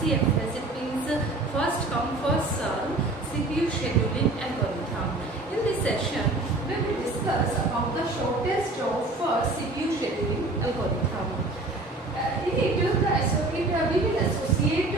FCFS. It means first come first serve CPU scheduling algorithm. In this session, we will discuss about the shortest of CPU scheduling algorithm. In it, we will associate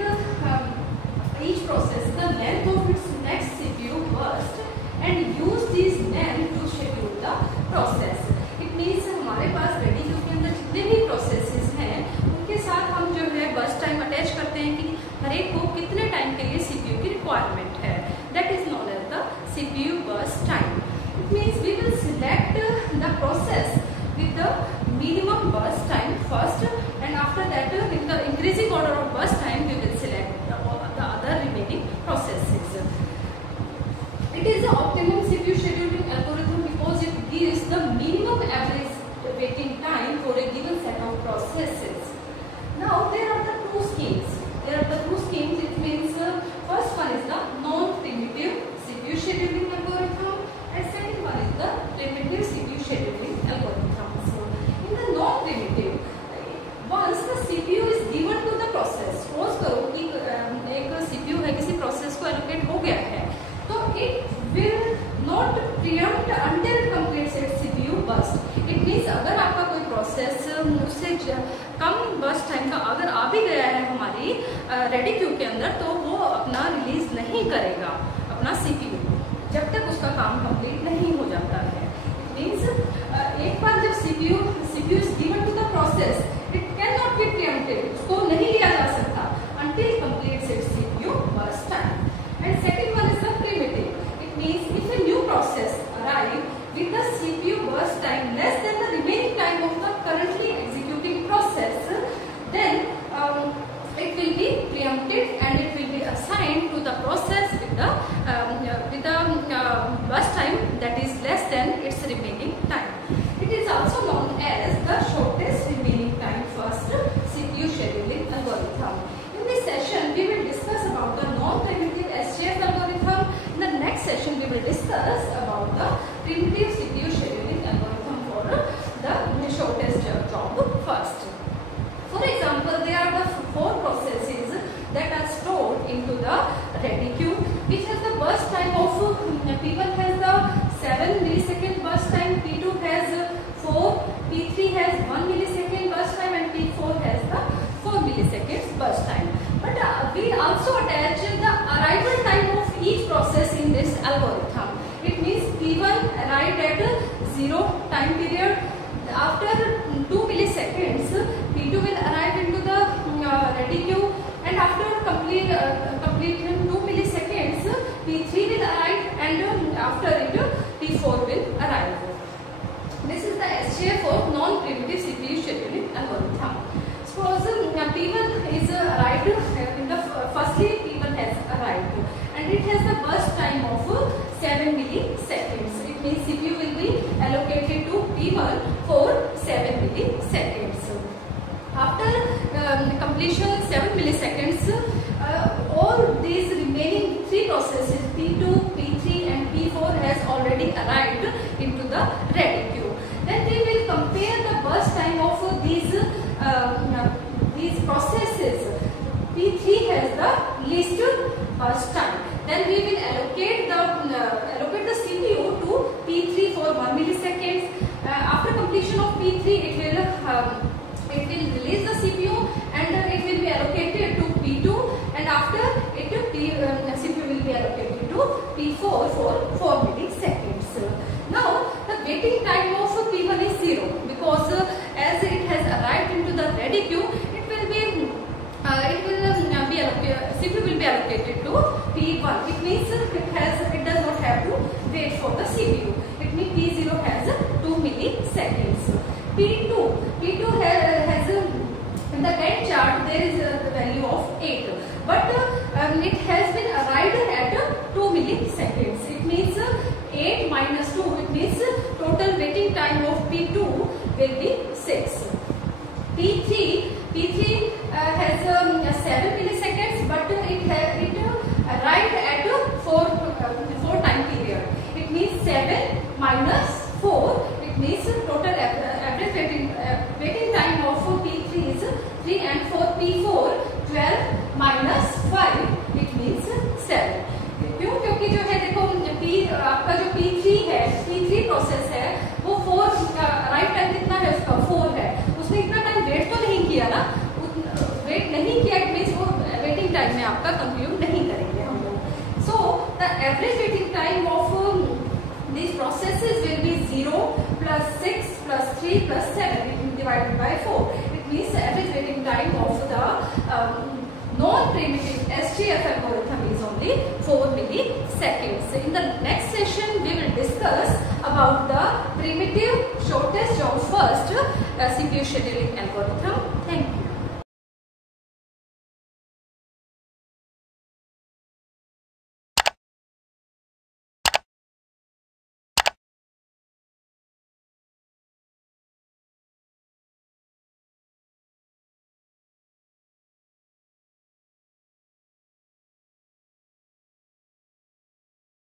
each process the length of its next CPU burst and use these length to schedule the process. It means हमारे पास ready queue के अंदर जितने भी processes हैं उनके साथ हम जो है बर्स्ट टाइम अटैच करते हैं कि हर एक को कितने टाइम के लिए सीपीयू की रिक्वायरमेंट है. That is known as the CPU burst time. It means we will select the process with the minimum burst time first, and after that in the increasing order of burst time we will select the other remaining processes. It is the optimum CPU scheduling algorithm because it gives the minimum average waiting time for a given set of processes. Now there are the two schemes. It means first one is the non-primitive CPU scheduling algorithm and second one is the primitive CPU scheduling algorithm. In the non-primitive, once the CPU is given to the process, suppose करो कि एक CPU है किसी process को allocate हो गया है, तो it will not preempt until it completes its CPU burst. It means अगर आपका कोई प्रोसेस उससे कम बर्स्ट टाइम का अगर आ भी गया है हमारी रेडी क्यू के अंदर, तो वो अपना रिलीज नहीं करेगा अपना CPU जब तक उसका काम कंप्लीट नहीं हो जाता है. इट मीन्स एक बार जब CPU is given to the process, it cannot be preempted. उसको नहीं लिया जा सकता until it completes its CPU burst time. And second one is the primitive. It means if a new process arrive with the CPU burst time less than the remaining time of the currently executing process, then it will be preempted and it will be assigned to the process with the burst time that is less than its remaining time. It is also known as the shortest remaining time first CPU scheduling algorithm. In this session, we will discuss about the non-primitive SGF algorithm. In the next session, we will discuss about the primitive CPU scheduling algorithm for the shortest job first. For example, there are the four processes that are stored into the ready queue, which has the burst time of P1 has the 7 millisecond burst time, P2 has 4, P3 has 1 millisecond burst time, and P4 has the 4 milliseconds burst time. But we also attach the arrival time of each process in this algorithm. It means P1 arrived at 0 time period. After 2 milliseconds, P2 will arrive into the ready queue, and after completing 2 milliseconds, P3 will arrive, and after it P4 will arrive. This is the SGF of non-primitive CPU scheduling algorithm. Suppose P1 is arrived in the firstly P1 has arrived and it has the burst time of 7 milliseconds. It means CPU will be allocated to P1 for 7 milliseconds. After completion 7 milliseconds, all these remaining three processes P2, P3 and P4 has already arrived into the ready queue. Then we will compare the burst time of these processes. P3 has the least burst time. Then we will allocate the CPU to P3 for 1 millisecond. After completion of P3, it will release the CPU and it will be allocated to P2, and after it CPU will be allocated to P4 for 4 milliseconds. Now the waiting time of P1 is 0 because as it has arrived into the ready queue, CPU will be allocated to P1. It means it does not have to wait for the CPU. It means P0 has 2 milliseconds. P2 has in the Gantt chart there is the value of 8, but it has been arrived at 2 milliseconds. It means 8 minus 2. It means total waiting time of P2 will be 6. P3 has 7 milliseconds, but it arrived at 4 time period. It means 7 minus 4. It means total average waiting time of P3 is 3 and 4. P4 12 minus process है वो 4 right time कितना है उसका 4 है, उसने इतना time wait तो नहीं किया ना, वेट नहीं किया, इट मीन्स वो वेटिंग टाइम में आपका कंप्यूट नहीं करेंगे हम लोग। So the average waiting time of these processes will be 0 plus 6 plus 3 plus 7 divided by 4. It means the average waiting time of the non-primitive SGF algorithm is only 4 milliseconds. In the next session, we will discuss about the primitive shortest of first CPU scheduling algorithm.